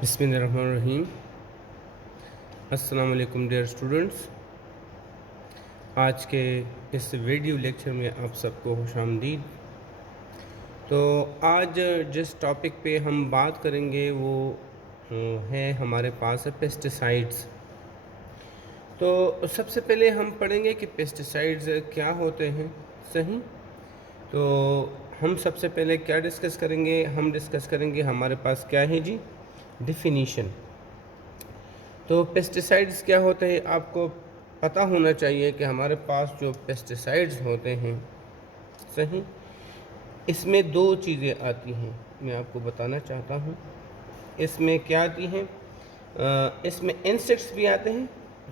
बिस्मिल्लाहिर्रहमानिर्रहीम। अस्सलाम वालेकुम डियर स्टूडेंट्स। आज के इस वीडियो लेक्चर में आप सबको खुशामदीद। तो आज जिस टॉपिक पे हम बात करेंगे वो है हमारे पास पेस्टिसाइड्स। तो सबसे पहले हम पढ़ेंगे कि पेस्टिसाइड्स क्या होते हैं। सही। तो हम सबसे पहले क्या डिस्कस करेंगे, हम डिस्कस करेंगे हमारे पास क्या है जी, डिफिनीशन। तो पेस्टिसाइड्स क्या होते हैं आपको पता होना चाहिए कि हमारे पास जो पेस्टिसाइड्स होते हैं, सही, इसमें दो चीज़ें आती हैं, मैं आपको बताना चाहता हूँ। इसमें क्या आती हैं, इसमें इंसेक्ट्स भी आते हैं।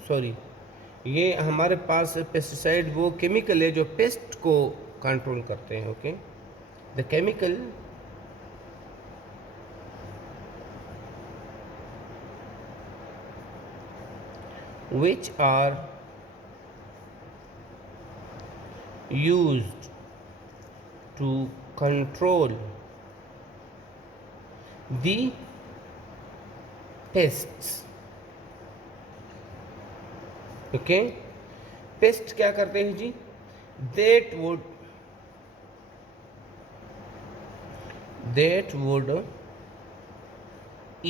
सॉरी, ये हमारे पास पेस्टिसाइड वो केमिकल है जो पेस्ट को कंट्रोल करते हैं। Okay, the chemical which are used to control the pests। Okay, paste क्या करते हैं जी, that would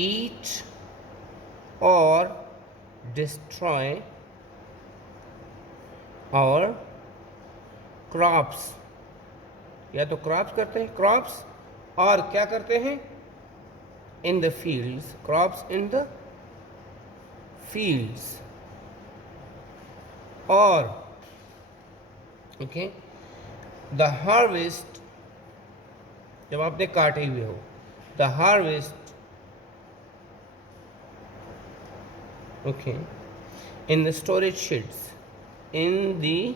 eat or destroy our crops। या तो क्रॉप्स करते हैं, क्रॉप्स, और क्या करते हैं, in the fields, crops in the fields. और ओके, द हार्वेस्ट, जब आपने काटे हुए हो, the harvest, okay, in the storage shades, in the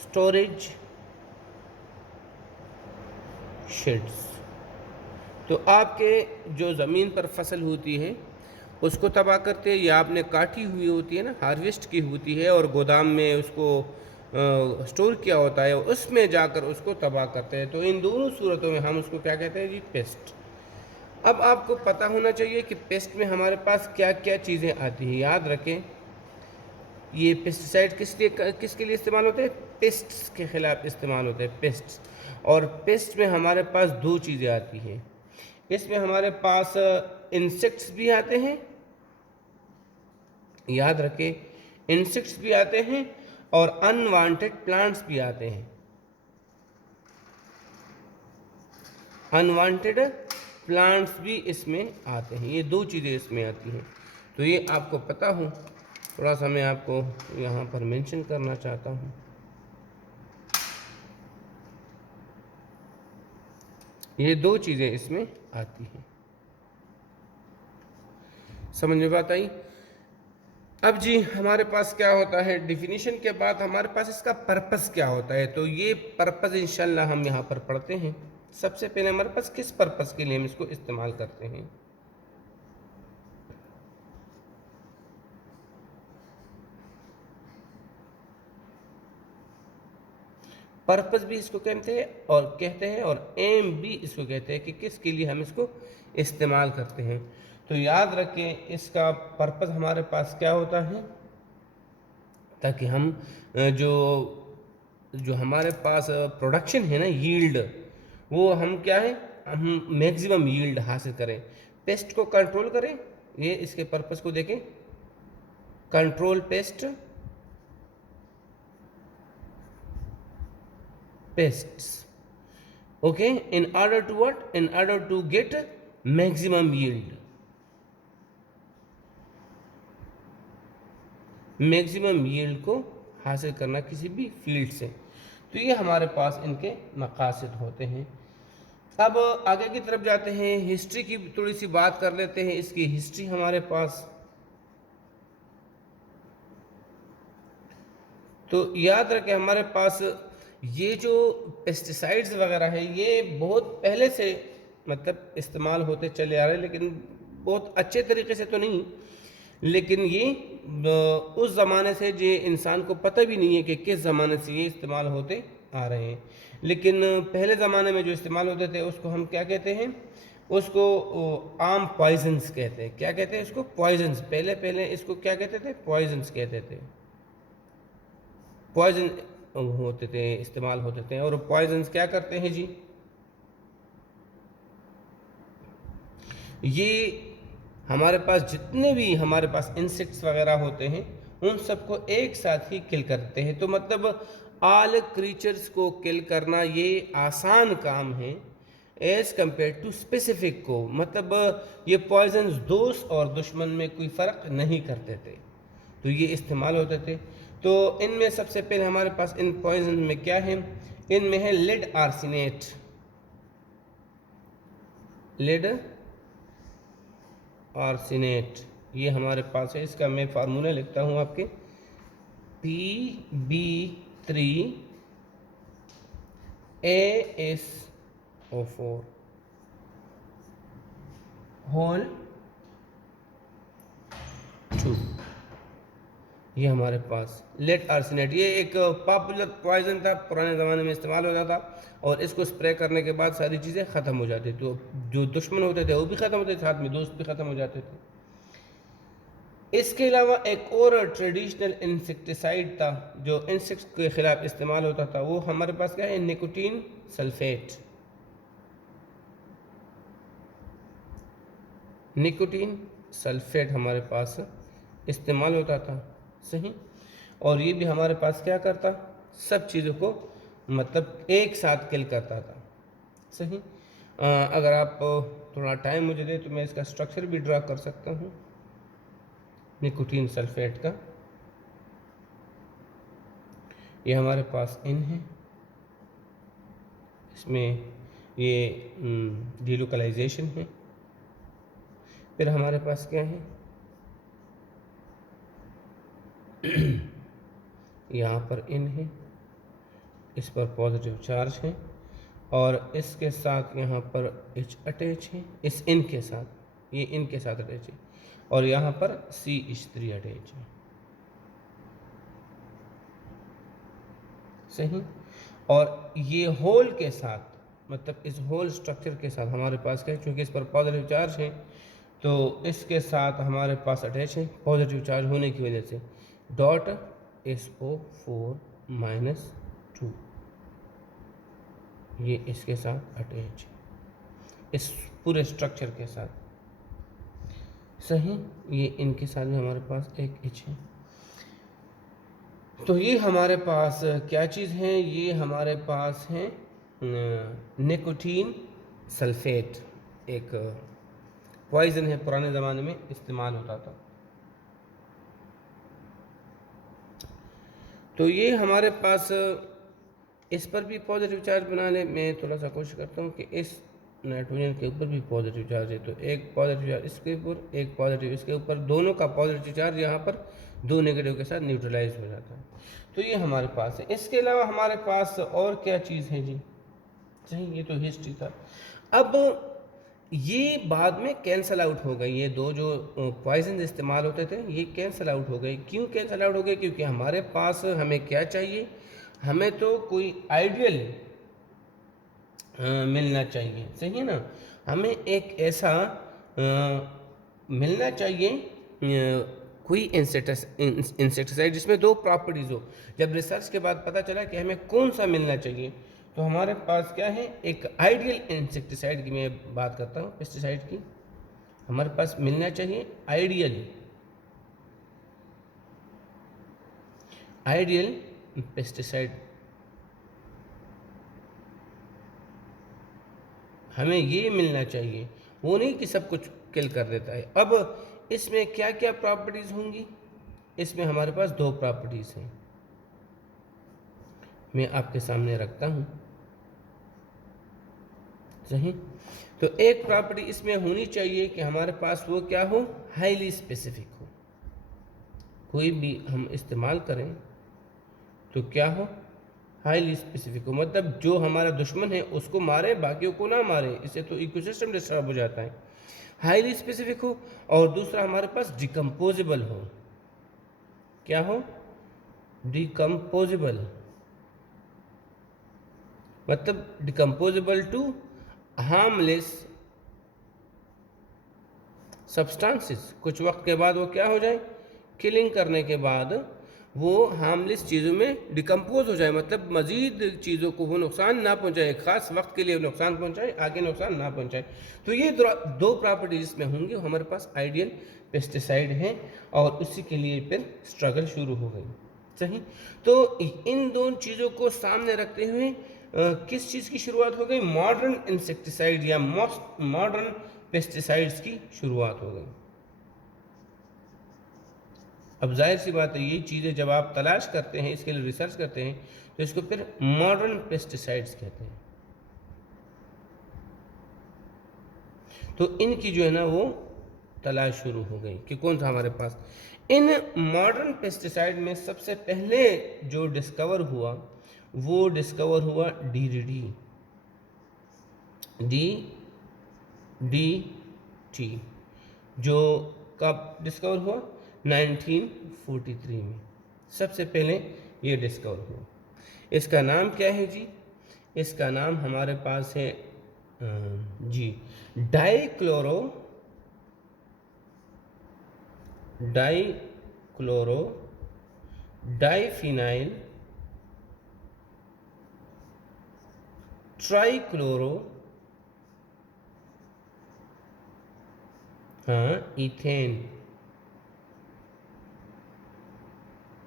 storage shades. तो आपके जो ज़मीन पर फसल होती है उसको तबाह करते हैं, या आपने काटी हुई होती है ना, हार्वेस्ट की होती है और गोदाम में उसको स्टोर किया होता है, उसमें जाकर उसको तबाह करते हैं। तो इन दोनों सूरतों में हम उसको क्या कहते हैं जी, पेस्ट। अब आपको पता होना चाहिए कि पेस्ट में हमारे पास क्या क्या चीज़ें आती हैं। याद रखें, ये पेस्टिसाइड किसके लिए इस्तेमाल होते हैं, पेस्ट्स के ख़िलाफ़ इस्तेमाल होते हैं, पेस्ट्स। और पेस्ट में हमारे पास दो चीज़ें आती हैं। इसमें हमारे पास इंसेक्ट्स भी आते हैं, याद रखें, इंसेक्ट्स भी आते हैं और अनवांटेड प्लांट्स भी आते हैं। अनवांटेड प्लांट्स भी इसमें आते हैं, ये दो चीज़ें इसमें आती हैं। तो ये आपको पता हो, थोड़ा सा मैं आपको यहाँ पर मेंशन करना चाहता हूँ। ये दो चीज़ें इसमें आती हैं, समझ में बात आई। अब जी हमारे पास क्या होता है, डिफिनीशन के बाद हमारे पास इसका पर्पस क्या होता है। तो ये पर्पस इंशाल्लाह हम यहाँ पर पढ़ते हैं। सबसे पहले हमारे पास किस पर्पस के लिए हम इसको इस्तेमाल करते हैं। पर्पस भी इसको कहते हैं और एम भी इसको कहते हैं कि किसके लिए हम इसको इस्तेमाल करते हैं। तो याद रखें, इसका पर्पस हमारे पास क्या होता है, ताकि हम जो जो हमारे पास प्रोडक्शन है ना, यील्ड, वो हम क्या है, हम मैक्सिमम यील्ड हासिल करें, पेस्ट को कंट्रोल करें। ये इसके पर्पस को देखें, control pests, okay, in order to what, in order to get maximum yield, maximum yield को हासिल करना किसी भी फील्ड से। तो ये हमारे पास इनके मकासद होते हैं। अब आगे की तरफ जाते हैं, हिस्ट्री की थोड़ी सी बात कर लेते हैं। इसकी हिस्ट्री हमारे पास, तो याद रखें हमारे पास ये जो पेस्टिसाइड्स वगैरह है ये बहुत पहले से मतलब इस्तेमाल होते चले आ रहे हैं, लेकिन बहुत अच्छे तरीके से तो नहीं। लेकिन ये उस ज़माने से जो इंसान को पता भी नहीं है कि किस ज़माने से ये इस्तेमाल होते आ रहे हैं। लेकिन पहले ज़माने में जो इस्तेमाल होते थे उसको हम क्या कहते हैं, उसको आम पॉइजन्स कहते हैं। क्या कहते हैं इसको? पॉइजन्स। पहले पहले इसको क्या कहते थे? पॉइजन्स कहते थे। पॉइजन होते थे, इस्तेमाल होते थे। और पॉइजन्स क्या करते हैं जी? ये हमारे पास जितने भी हमारे पास इंसेक्ट्स वगैरह होते हैं उन सबको एक साथ ही किल करते हैं। तो मतलब ऑल क्रीचर्स को किल करना ये आसान काम है एज कंपेयर टू स्पेसिफिक को। मतलब ये पॉइजन्स दोस्त और दुश्मन में कोई फ़र्क नहीं करते थे, तो ये इस्तेमाल होते थे। तो इनमें सबसे पहले हमारे पास इन पॉइजन में क्या है? इनमें है लेड आर्सेनेट। लेड आर्सेनेट ये हमारे पास है। इसका मैं फार्मूला लिखता हूँ आपके, PbA4 होल 2। ये हमारे पास लेड आर्सेनेट, ये एक पॉपुलर पॉइजन था, पुराने ज़माने में इस्तेमाल होता था और इसको स्प्रे करने के बाद सारी चीज़ें ख़त्म हो जाती। तो जो दुश्मन होते थे वो भी ख़त्म होते थे, साथ में दोस्त भी ख़त्म हो जाते थे। इसके अलावा एक और ट्रेडिशनल इंसेक्टिसाइड था जो इंसेक्ट्स के ख़िलाफ़ इस्तेमाल होता था, वो हमारे पास क्या है? Nicotine sulphate. निकोटीन सल्फेट हमारे पास इस्तेमाल होता था, सही। और ये भी हमारे पास क्या करता? सब चीज़ों को मतलब एक साथ किल करता था, सही। अगर आप थोड़ा टाइम मुझे दे तो मैं इसका स्ट्रक्चर भी ड्रा कर सकता हूँ निकोटीन सल्फेट का। ये हमारे पास इन है, इसमें ये डीलोकलाइजेशन है। फिर हमारे पास क्या है? यहाँ पर इन है, इस पर पॉजिटिव चार्ज है और इसके साथ यहाँ पर H अटैच है, इस इन के साथ, ये इन के साथ अटैच है और यहाँ पर CH3 अटैच है, सही। और ये होल के साथ मतलब इस होल स्ट्रक्चर के साथ हमारे पास क्या है? क्योंकि इस पर पॉजिटिव चार्ज है तो इसके साथ हमारे पास अटैच है पॉजिटिव चार्ज होने की वजह से डॉट SO4-2, ये इसके साथ अटैच है इस पूरे स्ट्रक्चर के साथ, सही। ये इनके साथ भी हमारे पास एक H है। तो ये हमारे पास क्या चीज़ है? ये हमारे पास है निकोटीन सल्फेट, एक पॉइजन है, पुराने ज़माने में इस्तेमाल होता था। तो ये हमारे पास इस पर भी पॉजिटिव चार्ज बनाने में थोड़ा सा कोशिश करता हूँ कि इस नाइट्रोजन के ऊपर भी पॉजिटिव चार्ज है, तो एक पॉजिटिव चार्ज इसके ऊपर, एक पॉजिटिव इसके ऊपर, दोनों का पॉजिटिव चार्ज यहाँ पर दो नेगेटिव के साथ न्यूट्रलाइज हो जाता है। तो ये हमारे पास है। इसके अलावा हमारे पास और क्या चीज़ है जी? सही, ये तो हिस्ट्री था। अब ये बाद में कैंसल आउट हो गई, ये दो जो पॉइजन इस्तेमाल होते थे ये कैंसल आउट हो गई। क्यों कैंसल आउट हो गए? क्योंकि हमारे पास हमें क्या चाहिए? हमें तो कोई आइडियल मिलना चाहिए, सही है ना। हमें एक ऐसा मिलना चाहिए कोई इंसेक्टिसाइड जिसमें दो प्रॉपर्टीज़ हो। जब रिसर्च के बाद पता चला कि हमें कौन सा मिलना चाहिए तो हमारे पास क्या है? एक आइडियल इंसेक्टिसाइड की मैं बात करता हूँ, पेस्टिसाइड की। हमारे पास मिलना चाहिए आइडियल पेस्टिसाइड, हमें ये मिलना चाहिए, वो नहीं कि सब कुछ किल कर देता है। अब इसमें क्या क्या प्रॉपर्टीज़ होंगी? इसमें हमारे पास दो प्रॉपर्टीज़ हैं, मैं आपके सामने रखता हूँ, सही। तो एक प्रॉपर्टी इसमें होनी चाहिए कि हमारे पास वो क्या हो? हाईली स्पेसिफिक हो। कोई भी हम इस्तेमाल करें तो क्या हो? हाईली स्पेसिफिक हो, मतलब जो हमारा दुश्मन है उसको मारे, बाकियों को ना मारे, इससे तो इकोसिस्टम डिस्टर्ब हो जाता है। हाईली स्पेसिफिक हो और दूसरा हमारे पास डिकम्पोजेबल हो। क्या हो? डिकम्पोजेबल, मतलब डिकम्पोजेबल टू हार्मलेस सब्सटेंसेस कुछ वक्त के बाद वो क्या हो जाए, किलिंग करने के बाद वो हार्मलेस चीज़ों में डिकम्पोज हो जाए, मतलब मज़ीद चीज़ों को वो नुकसान ना पहुंचाए, ख़ास वक्त के लिए नुकसान पहुंचाए, आगे नुकसान ना पहुंचाए। तो ये दो प्रॉपर्टीज इसमें होंगी, हमारे पास आइडियल पेस्टिसाइड हैं और उसी के लिए फिर स्ट्रगल शुरू हो गई। सही, तो इन दोनों चीज़ों को सामने रखते हुए किस चीज़ की शुरुआत हो गई, मॉडर्न इंसेक्टिसाइड या मॉडर्न पेस्टिसाइड्स की शुरुआत हो गई। अब जाहिर सी बात है, ये चीज़ें जब आप तलाश करते हैं, इसके लिए रिसर्च करते हैं, तो इसको फिर मॉडर्न पेस्टिसाइड्स कहते हैं। तो इनकी जो है ना वो तलाश शुरू हो गई कि कौन सा हमारे पास। इन मॉडर्न पेस्टिसाइड में सबसे पहले जो डिस्कवर हुआ वो डिस्कवर हुआ डीडीटी, DDT, जो कब डिस्कवर हुआ, 1943 में सबसे पहले ये डिस्कवर हुआ। इसका नाम क्या है जी, इसका नाम हमारे पास है जी डाइक्लोरो डाइफिनाइल ट्राइक्लोरो इथेन।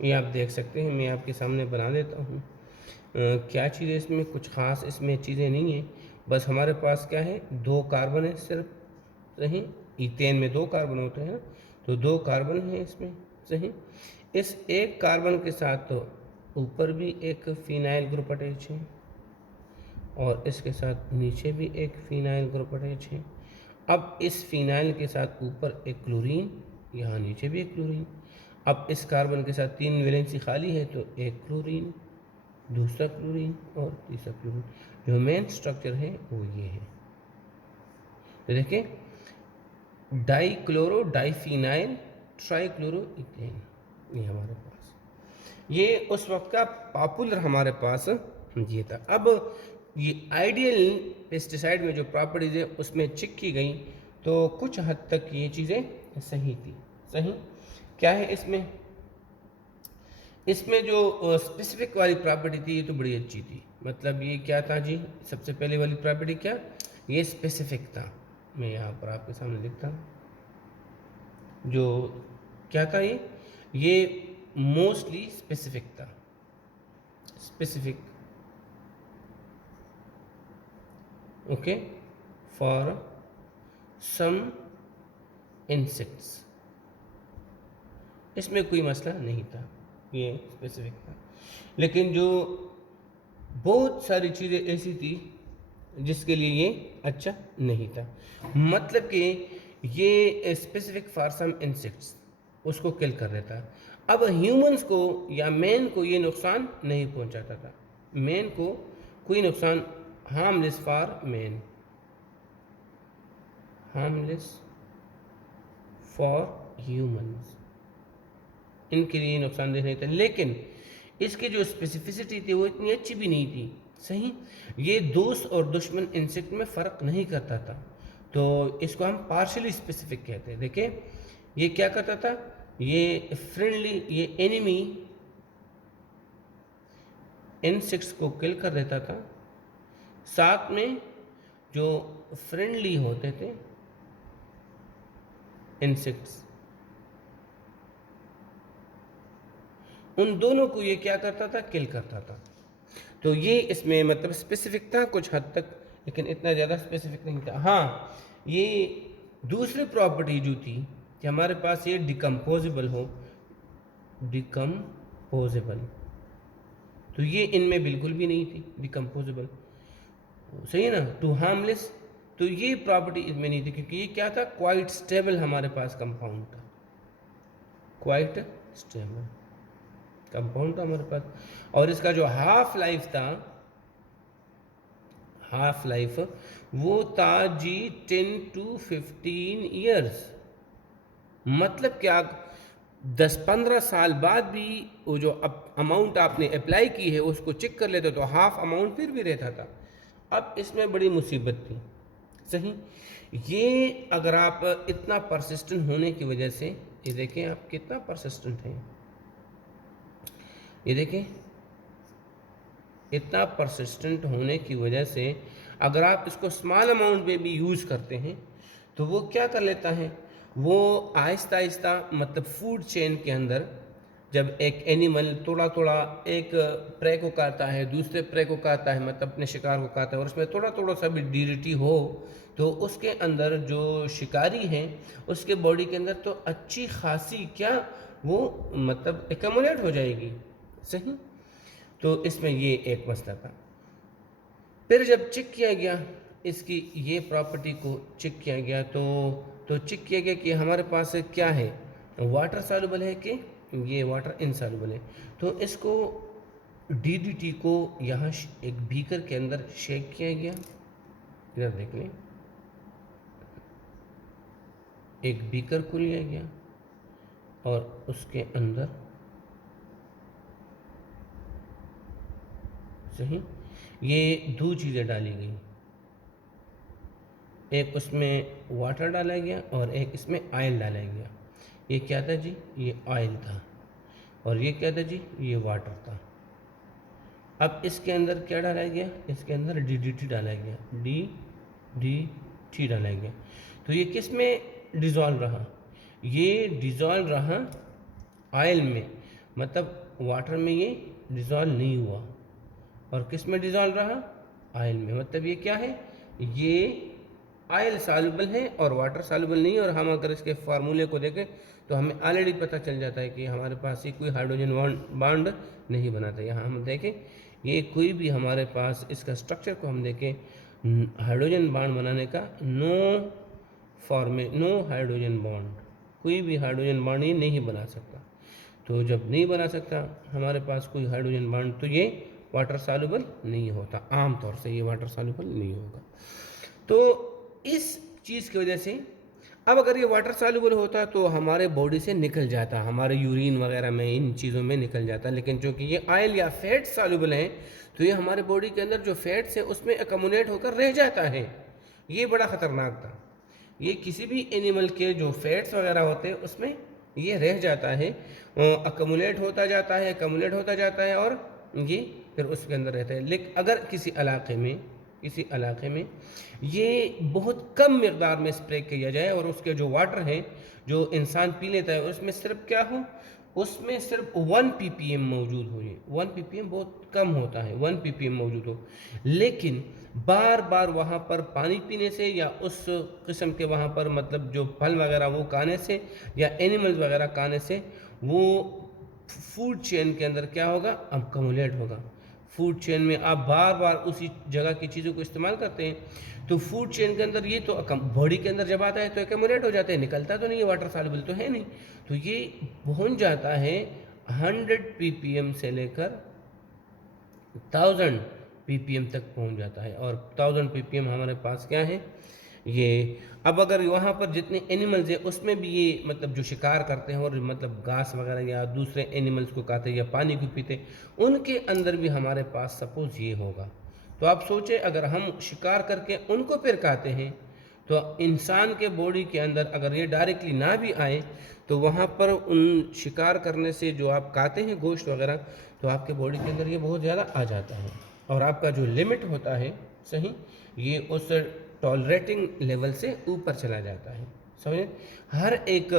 ये आप देख सकते हैं, मैं आपके सामने बना देता हूँ। क्या चीज़ें इसमें, कुछ ख़ास इसमें चीज़ें नहीं है, बस हमारे पास क्या है, 2 कार्बन है सिर्फ। सही, इथेन में 2 कार्बन होते हैं, तो 2 कार्बन है इसमें। सही, इस एक कार्बन के साथ तो ऊपर भी एक फिनाइल ग्रुप अटैच है और इसके साथ नीचे भी एक फिनाइल ग्रुप अटैच है। अब इस फिनाइल के साथ ऊपर एक क्लोरीन, यहाँ नीचे भी एक क्लोरीन। अब इस कार्बन के साथ 3 वैलेंसी खाली है, तो एक क्लोरीन, दूसरा क्लोरीन और तीसरा क्लोरीन। जो मेन स्ट्रक्चर है वो ये है। तो देखिए, डाइक्लोरो डाइफिनाइल ट्राइक्लोरो इथेन, ये हमारे पास, ये उस वक्त का पॉपुलर हमारे पास ये था। अब ये आइडियल पेस्टिसाइड में जो प्रॉपर्टीज है उसमें चेक की गई, तो कुछ हद तक ये चीज़ें सही थी। सही क्या है इसमें जो स्पेसिफिक वाली प्रॉपर्टी थी, ये तो बड़ी अच्छी थी। मतलब ये क्या था जी, सबसे पहले वाली प्रॉपर्टी क्या, ये स्पेसिफिक था। मैं यहाँ पर आपके सामने लिखता हूँ, जो क्या था ये मोस्टली स्पेसिफिक था। Specific, okay, for some insects, इसमें कोई मसला नहीं था, ये स्पेसिफिक था। लेकिन जो बहुत सारी चीज़ें ऐसी थी जिसके लिए ये अच्छा नहीं था। मतलब कि ये स्पेसिफिक फॉर सम इंसेक्ट्स उसको किल कर देता। अब ह्यूमंस को या मैन को ये नुकसान नहीं पहुंचाता था, मैन को कोई नुकसान, harmless for man, harmless for humans, इनके लिए नुकसानदेह नहीं था। लेकिन इसकी जो स्पेसिफिसिटी थी वो इतनी अच्छी भी नहीं थी। सही, ये दोस्त और दुश्मन इंसेक्ट में फ़र्क नहीं करता था, तो इसको हम पार्शली स्पेसिफिक कहते हैं। देखिए, ये क्या करता था, ये फ्रेंडली, ये एनिमी इंसेक्ट्स को किल कर देता था, साथ में जो फ्रेंडली होते थे इंसेक्ट्स, उन दोनों को ये क्या करता था, किल करता था। तो ये इसमें मतलब स्पेसिफिक था कुछ हद तक, लेकिन इतना ज़्यादा स्पेसिफिक नहीं था। हाँ, ये दूसरी प्रॉपर्टी जो थी कि हमारे पास ये डिकम्पोजेबल हो, डिकम्पोजेबल, तो ये इनमें बिल्कुल भी नहीं थी डिकम्पोजेबल। सही है ना, टू हार्मलेस, तो ये प्रॉपर्टी इसमें नहीं थी, क्योंकि ये क्या था, क्वाइट स्टेबल हमारे पास कंपाउंड था, क्वाइट स्टेबल कंपाउंड था हमारे पास। और इसका जो हाफ लाइफ था, हाफ लाइफ वो था जी 10 to 15 ईयर्स। मतलब क्या, 10-15 साल बाद भी वो जो अमाउंट आपने अप्लाई की है उसको चेक कर लेते तो हाफ अमाउंट फिर भी रहता था। अब इसमें बड़ी मुसीबत थी। सही। ये अगर आप इतना परसिस्टेंट होने की वजह से, ये देखें आप कितना परसिस्टेंट हैं, ये देखें इतना परसिस्टेंट होने की वजह से अगर आप इसको स्मॉल अमाउंट में भी यूज़ करते हैं तो वो क्या कर लेता है, वो आहिस्ता आहिस्ता मतलब फूड चेन के अंदर जब एक एनिमल थोड़ा थोड़ा एक प्रे को खाता है, दूसरे प्रे को खाता है, मतलब अपने शिकार को खाता है, और उसमें थोड़ा थोड़ा सा भी डीडीटी हो तो उसके अंदर जो शिकारी है उसके बॉडी के अंदर तो अच्छी खासी क्या वो मतलब एकमुलेट हो जाएगी। सही। तो इसमें ये एक मसला था। फिर जब चेक किया गया इसकी ये प्रॉपर्टी को चेक किया गया तो चेक किया गया कि हमारे पास क्या है, वाटर सॉल्युबल है कि ये वाटर इनसॉल्युबल है। तो इसको डीडीटी को यहाँ एक बीकर के अंदर शेक किया गया, इधर देख लें, एक बीकर को लिया गया और उसके अंदर सही ये दो चीज़ें डाली गई, एक उसमें वाटर डाला गया और एक इसमें ऑयल डाला गया। ये क्या था जी, ये ऑयल था, और ये क्या था जी, ये वाटर था। अब इसके अंदर क्या डाला गया, इसके अंदर डीडीटी डाला गया, डीडीटी डाला गया। तो ये किस में डिज़ोल्व रहा, ये डिज़ोल्व रहा ऑयल में, मतलब वाटर में ये डिज़ोल्व नहीं हुआ, और किस में डिज़ोल्व रहा, ऑयल में। मतलब ये क्या है, ये ऑयल सॉल्युबल है और वाटर सॉल्युबल नहीं है। और हम अगर इसके फार्मूले को देखें तो हमें ऑलरेडी पता चल जाता है कि हमारे पास ये कोई हाइड्रोजन बॉन्ड नहीं बनाता। यहाँ हम देखें ये कोई भी हमारे पास इसका स्ट्रक्चर को हम देखें, हाइड्रोजन बॉन्ड बनाने का नो हाइड्रोजन बॉन्ड, कोई भी हाइड्रोजन बॉन्ड ये नहीं बना सकता। तो जब नहीं बना सकता हमारे पास कोई हाइड्रोजन बॉन्ड तो ये वाटर सॉल्युबल नहीं होता, आम तौर से ये वाटर सॉल्युबल नहीं होगा। तो इस चीज़ की वजह से अब अगर ये वाटर सॉल्युबल होता तो हमारे बॉडी से निकल जाता, हमारे यूरिन वगैरह में इन चीज़ों में निकल जाता। लेकिन चूँकि ये ऑयल या फैट सॉल्युबल है तो ये हमारे बॉडी के अंदर जो फैट्स है उसमें एकमुलेट होकर रह जाता है। ये बड़ा ख़तरनाक था। ये किसी भी एनिमल के जो फैट्स वगैरह होते हैं उसमें ये रह जाता है, अकमुलेट होता जाता है, अकमुलेट होता जाता है, और ये फिर उसके अंदर रहता है। लेकिन अगर किसी इलाके में ये बहुत कम मकदार में स्प्रे किया जाए और उसके जो वाटर है जो इंसान पी लेता है उसमें सिर्फ क्या हो, उसमें सिर्फ 1 ppm मौजूद हो, ये 1 ppm बहुत कम होता है, 1 ppm मौजूद हो, लेकिन बार बार वहाँ पर पानी पीने से या उस किस्म के वहाँ पर मतलब जो फल वगैरह वो खाने से या एनिमल्स वगैरह खाने से वो फूड चेन के अंदर क्या होगा, अकमुलेट होगा। फूड चेन में आप बार बार उसी जगह की चीज़ों को इस्तेमाल करते हैं तो फूड चेन के अंदर ये तो बॉडी के अंदर जब आता है तो एकमुलेट हो जाते हैं, निकलता तो नहीं है, वाटर सॉल्युबल तो है नहीं। तो ये पहुंच जाता है 100 ppm से लेकर 1000 ppm तक पहुंच जाता है। और 1000 ppm हमारे पास क्या है ये। अब अगर वहाँ पर जितने एनिमल्स हैं उसमें भी ये मतलब जो शिकार करते हैं और मतलब घास वगैरह या दूसरे एनिमल्स को खाते हैं या पानी को पीते, उनके अंदर भी हमारे पास सपोज ये होगा। तो आप सोचें अगर हम शिकार करके उनको फिर खाते हैं तो इंसान के बॉडी के अंदर अगर ये डायरेक्टली ना भी आए तो वहाँ पर उन शिकार करने से जो आप खाते हैं गोश्त वगैरह तो आपके बॉडी के अंदर ये बहुत ज़्यादा आ जाता है, और आपका जो लिमिट होता है सही ये उस टॉलरेटिंग लेवल से ऊपर चला जाता है। समझे, हर एक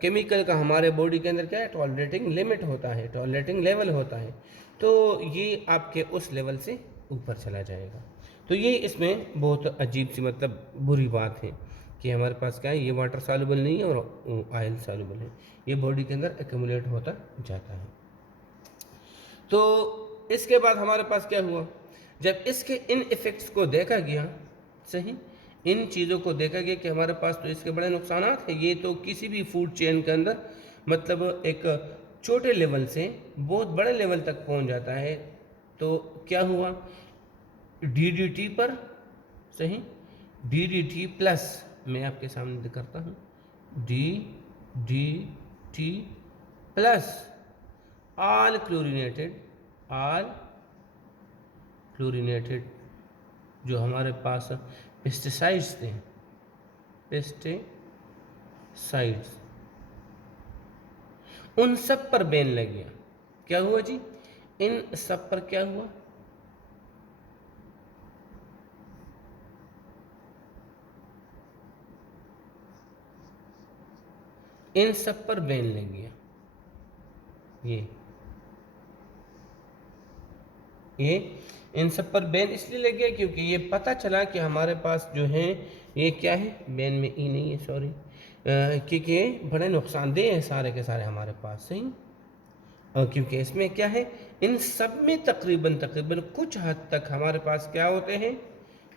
केमिकल का हमारे बॉडी के अंदर क्या है, टॉलरेटिंग लिमिट होता है, टॉलरेटिंग लेवल होता है। तो ये आपके उस लेवल से ऊपर चला जाएगा। तो ये इसमें बहुत अजीब सी मतलब बुरी बात है कि हमारे पास क्या है, ये वाटर सॉल्युबल नहीं है और ऑयल सॉल्युबल है, ये बॉडी के अंदर एक्यूमुलेट होता जाता है। तो इसके बाद हमारे पास क्या हुआ, जब इसके इन इफ़ेक्ट्स को देखा गया सही, इन चीज़ों को देखा गया कि हमारे पास तो इसके बड़े नुकसान हैं, ये तो किसी भी फूड चेन के अंदर मतलब एक छोटे लेवल से बहुत बड़े लेवल तक पहुंच जाता है। तो क्या हुआ, डीडीटी पर सही, डीडीटी प्लस मैं आपके सामने करता हूँ, डीडीटी प्लस ऑल क्लोरीनेटेड जो हमारे पास पेस्टिसाइड्स थे, पेस्टिसाइड्स, उन सब पर बैन लग गया। क्या हुआ जी? इन सब पर क्या हुआ? इन सब पर बैन लग गया। ये इन सब पर बैन इसलिए लग गया क्योंकि ये पता चला कि हमारे पास जो है ये क्या है, बैन में ई नहीं है, सॉरी, क्योंकि बड़े नुकसानदेह हैं सारे के सारे हमारे पास, सही। और क्योंकि इसमें क्या है, इन सब में तकरीबन तकरीबन कुछ हद तक हमारे पास क्या होते हैं,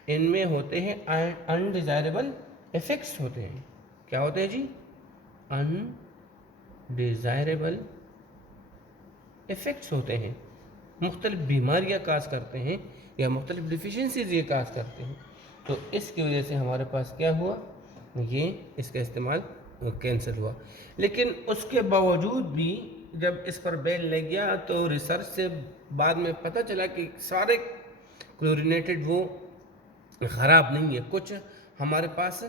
इनमें होते हैं अनडिज़ायरेबल इफ़ेक्ट्स होते हैं। क्या होते हैं जी? अनडिज़ायरेबल इफ़ेक्ट्स होते हैं, मुख्तलिफ बीमारियाँ काज करते हैं या मुख्तलिफ डिफिशेंसीज ये काज करते हैं। तो इसकी वजह से हमारे पास क्या हुआ, ये इसका इस्तेमाल कैंसिल हुआ। लेकिन उसके बावजूद भी जब इस पर बैन लग गया तो रिसर्च से बाद में पता चला कि सारे क्लोरीनेटेड वो ख़राब नहीं है, कुछ हमारे पास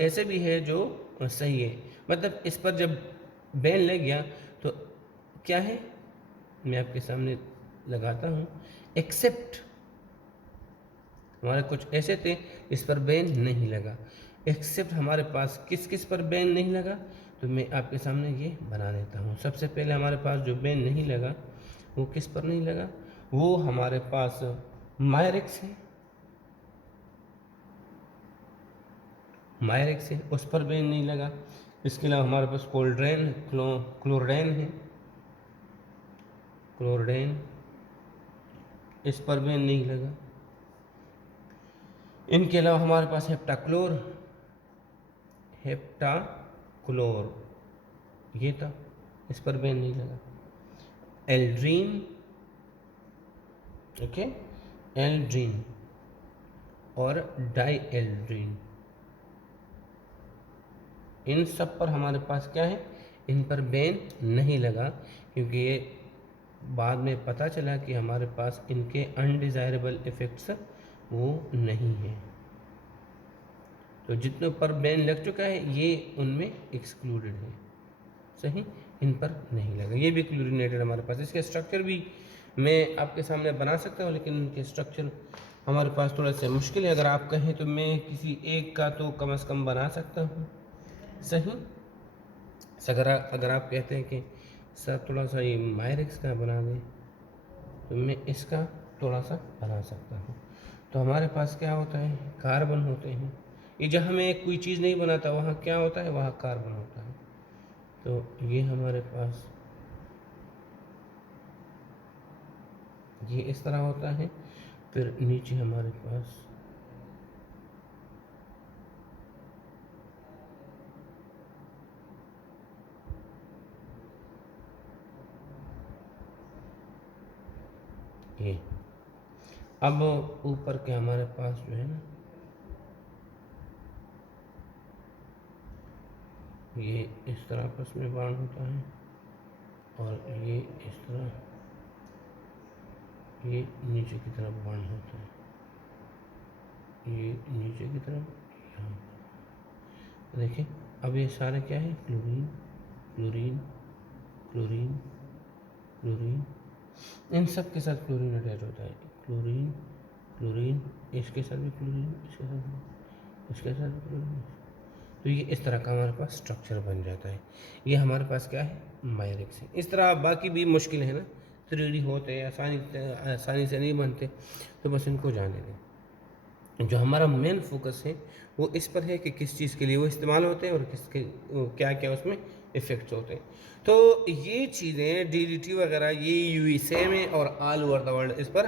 ऐसे भी है जो सही है। मतलब इस पर जब बैन लग गया तो क्या है, मैं आपके सामने लगाता हूँ, एक्सेप्ट हमारे कुछ ऐसे थे इस पर बैन नहीं लगा। एक्सेप्ट हमारे पास किस किस पर बैन नहीं लगा, तो मैं आपके सामने ये बना देता हूँ। सबसे पहले हमारे पास जो बैन नहीं लगा वो किस पर नहीं लगा, वो हमारे पास मायरेक्स है, मायरेक्स है, उस पर बैन नहीं लगा। इसके अलावा हमारे पास कोल्ड्रेन क्लोरडेन है, क्लोरडेन, इस पर बैन नहीं लगा। इनके अलावा हमारे पास हेप्टाक्लोर, ये था, इस पर बैन नहीं लगा। एल्ड्रीन, ओके, एल्ड्रीन और डाई एल्ड्रीन, इन सब पर हमारे पास क्या है, इन पर बैन नहीं लगा क्योंकि ये बाद में पता चला कि हमारे पास इनके अनडिज़ायरेबल इफ़ेक्ट्स वो नहीं है। तो जितने पर बैन लग चुका है ये उनमें एक्सक्लूडेड है, सही, इन पर नहीं लगा। ये भी क्लोरीनेटेड हमारे पास, इसके स्ट्रक्चर भी मैं आपके सामने बना सकता हूँ लेकिन इनके स्ट्रक्चर हमारे पास थोड़ा सा मुश्किल है। अगर आप कहें तो मैं किसी एक का तो कम से कम बना सकता हूँ, सही। अगर आप कहते हैं कि सर थोड़ा सा ये मायरेक्स का बना दें तो मैं इसका थोड़ा सा बना सकता हूँ। तो हमारे पास क्या होता है, कार्बन होते हैं। ये जहाँ मैं कोई चीज़ नहीं बनाता वहाँ क्या होता है, वहाँ कार्बन होता है। तो ये हमारे पास ये इस तरह होता है। फिर नीचे हमारे पास ये, अब ऊपर के हमारे पास जो है ना, ये इस तरह आपस में बांड होता है और ये इस तरह, ये नीचे की तरफ बांड होता है, ये नीचे की तरफ यहाँ। देखिए अब ये सारे क्या है, क्लोरीन क्लोरीन क्लोरीन क्लोरीन, इन सब के साथ क्लोरीन अटैच होता है, क्लोरीन क्लोरीन, इसके साथ भी क्लोरीन, इसके साथ भी क्लोरीन। तो ये इस तरह का हमारे पास स्ट्रक्चर बन जाता है। ये हमारे पास क्या है, मायरेक्स है। इस तरह बाकी भी मुश्किल है ना, 3D होते आसानी से नहीं बनते, तो बस इनको जाने दें। जो हमारा मेन फोकस है वो इस पर है कि किस चीज़ के लिए वो इस्तेमाल होते हैं और किसके क्या क्या उसमें इफ़ेक्ट्स होते हैं। तो ये चीज़ें DDT वगैरह ये USA में और ऑल ओवर द वर्ल्ड इस पर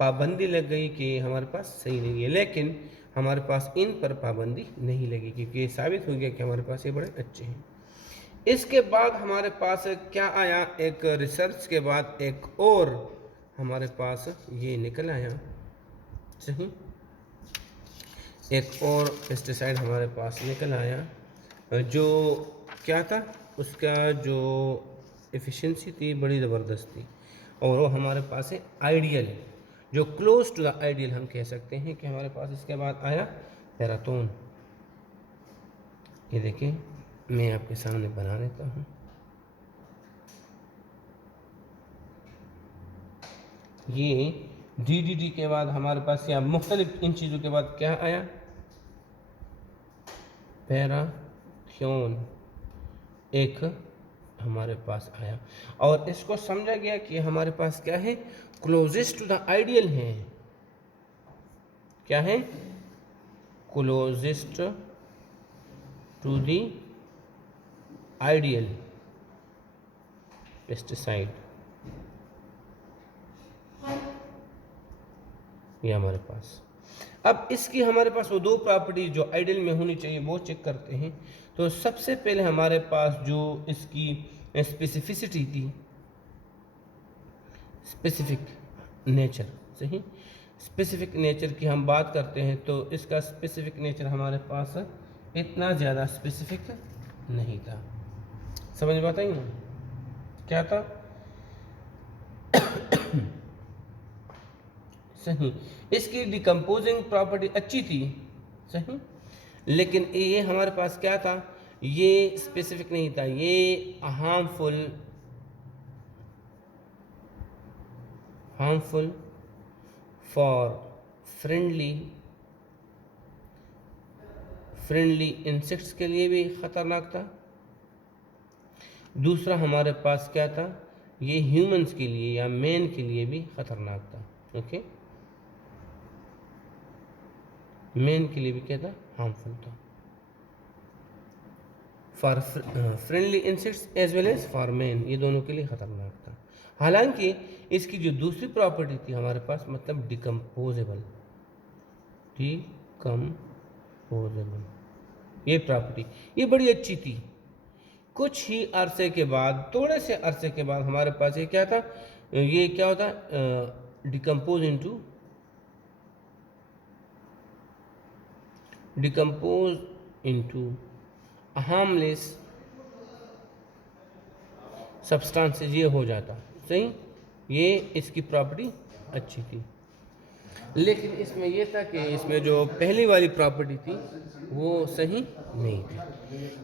पाबंदी लग गई कि हमारे पास सही नहीं है, लेकिन हमारे पास इन पर पाबंदी नहीं लगी क्योंकि ये साबित हो गया कि हमारे पास ये बड़े अच्छे हैं। इसके बाद हमारे पास क्या आया, एक रिसर्च के बाद एक और हमारे पास ये निकल आया, सही, एक और पेस्टिसाइड हमारे पास निकल आया जो क्या था, उसका जो एफिशिएंसी थी बड़ी ज़बरदस्त थी और वो हमारे पास है आइडियल, जो क्लोज टू द आइडियल हम कह सकते हैं कि हमारे पास इसके बाद आया पैराथोन। ये देखिए मैं आपके सामने बना देता हूँ। ये DDT के बाद हमारे पास या मुख्तलिफ इन चीज़ों के बाद क्या आया, पैराथियोन एक हमारे पास आया, और इसको समझा गया कि हमारे पास क्या है, क्लोजेस्ट टू द आइडियल है। क्या है, closest to the ideal pesticide, ये हमारे पास। अब इसकी हमारे पास वो दो प्रॉपर्टी जो आइडियल में होनी चाहिए वो चेक करते हैं। तो सबसे पहले हमारे पास जो इसकी स्पेसिफिसिटी थी, स्पेसिफिक नेचर, सही, स्पेसिफिक नेचर की हम बात करते हैं तो इसका स्पेसिफिक नेचर हमारे पास इतना ज़्यादा स्पेसिफिक नहीं था। समझ में आता ही नहीं क्या था। सही, इसकी डिकम्पोजिंग प्रॉपर्टी अच्छी थी, सही, लेकिन ये हमारे पास क्या था, ये स्पेसिफिक नहीं था, ये हार्मफुल फॉर फ्रेंडली इंसेक्ट्स के लिए भी ख़तरनाक था। दूसरा हमारे पास क्या था, ये ह्यूमंस के लिए या मैन के लिए भी ख़तरनाक था। ओके, मैन के लिए भी क्या था, हार्मफुल था, for friendly insects as well as for man, ये दोनों के लिए ख़तरनाक था। हालांकि इसकी जो दूसरी प्रॉपर्टी थी हमारे पास, मतलब डिकम्पोजेबल, ये प्रॉपर्टी ये बड़ी अच्छी थी। कुछ ही अरसे के बाद, थोड़े से अरसे के बाद हमारे पास ये क्या था, ये क्या होता है, डिकम्पोज इनटू हार्मलेस सब्सटेंसेस, ये हो जाता, सही, ये इसकी प्रॉपर्टी अच्छी थी। लेकिन इसमें यह था कि इसमें जो पहली वाली प्रॉपर्टी थी वो सही नहीं थी।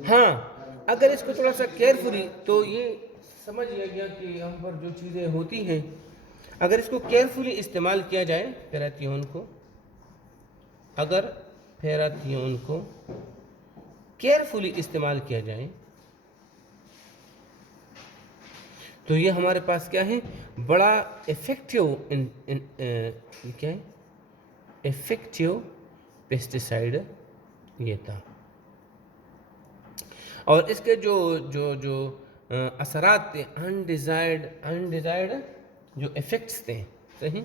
हाँ, अगर इसको थोड़ा सा केयरफुली, तो ये समझ लिया गया कि हम पर जो चीज़ें होती हैं, अगर इसको केयरफुली इस्तेमाल किया जाए, पैराथियोन को केयरफुली इस्तेमाल किया जाए, तो ये हमारे पास क्या है, बड़ा इफेक्टिव क्या है, इफेक्टिव पेस्टिसाइड ये था। और इसके जो जो जो असरात थे, अनडिजायर्ड जो इफ़ेक्ट्स थे, सही,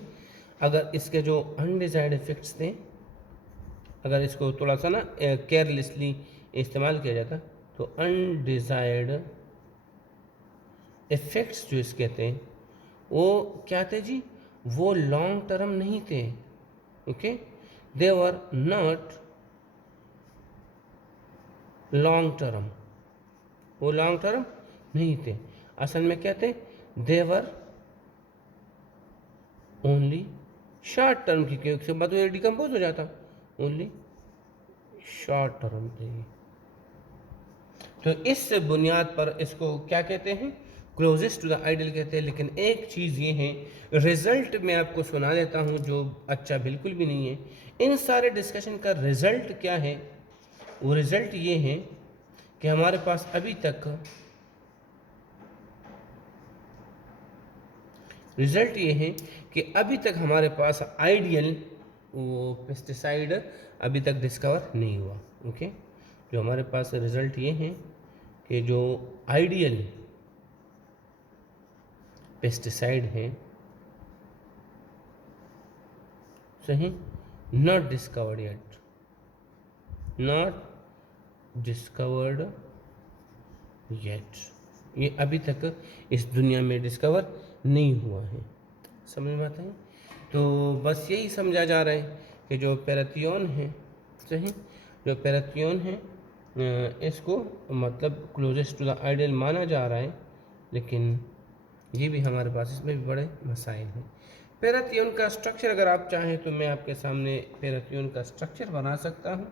अगर इसके जो अनडिजायर्ड इफ़ेक्ट्स थे, अगर इसको थोड़ा सा ना केयरलेसली इस्तेमाल किया जाता, तो अनडिजायर्ड इफ़ेक्ट्स जो इसके थे वो क्या थे जी, वो लॉन्ग टर्म नहीं थे। Okay, they were not long term, वो लॉन्ग टर्म नहीं थे। असल में क्या थे, देवर ओनली शॉर्ट टर्म की, क्योंकि उसके बाद वो डिकम्पोज हो जाता, ओनली शॉर्ट टर्म थे। तो इस बुनियाद पर इसको क्या कहते हैं, क्लोजेस्ट टू द आइडियल कहते हैं। लेकिन एक चीज़ ये है, रिजल्ट मैं आपको सुना देता हूँ जो अच्छा बिल्कुल भी नहीं है। इन सारे डिस्कशन का रिजल्ट क्या है, वो रिजल्ट ये है कि हमारे पास अभी तक रिजल्ट ये है कि अभी तक हमारे पास आइडियल वो पेस्टिसाइड अभी तक डिस्कवर नहीं हुआ। ओके, जो हमारे पास रिजल्ट ये है कि जो आइडियल पेस्टिसाइड है, सही, नॉट डिस्कवर्ड येट, ये अभी तक इस दुनिया में डिस्कवर नहीं हुआ है। समझ में आता है। तो बस यही समझा जा रहा है कि जो पैराथियोन है, सही, जो पैराथियोन है इसको मतलब क्लोजेस्ट टू द आइडियल माना जा रहा है, लेकिन ये भी हमारे पास इसमें भी बड़े मसाइल हैं। पैराथियोन का स्ट्रक्चर अगर आप चाहें तो मैं आपके सामने पैराथियोन का स्ट्रक्चर बना सकता हूँ,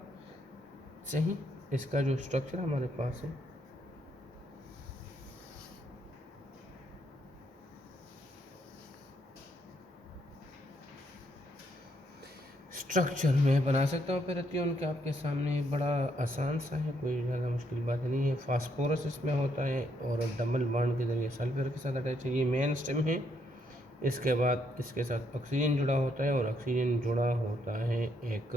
सही। इसका जो स्ट्रक्चर हमारे पास है, स्ट्रक्चर मैं बना सकता हूँ पैरेथियोन के आपके सामने, बड़ा आसान सा है, कोई ज़्यादा मुश्किल बात नहीं है। फास्फोरस इसमें होता है और डबल बॉन्ड के ज़रिए सल्फर के साथ अटैच है। ये मेन स्टेम है। इसके बाद इसके साथ ऑक्सीजन जुड़ा होता है और ऑक्सीजन जुड़ा होता है एक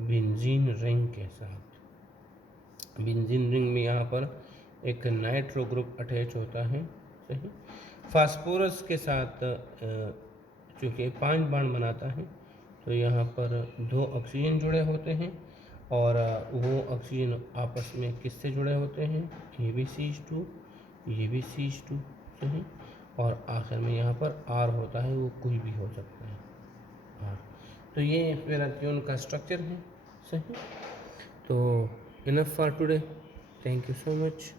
बेंजीन रिंग के साथ। बेंजीन रिंग में यहाँ पर एक नाइट्रो ग्रुप अटैच होता है। सही। फास्फोरस के साथ चूँकि 5 बॉन्ड बनाता है, तो यहाँ पर 2 ऑक्सीजन जुड़े होते हैं और वो ऑक्सीजन आपस में किससे जुड़े होते हैं, ये भी CH2, ये भी CH2। सही। और आखिर में यहाँ पर R होता है, वो कोई भी हो सकता है R। तो ये पैरेथियोन का स्ट्रक्चर है। सही। तो enough for today, thank you so much.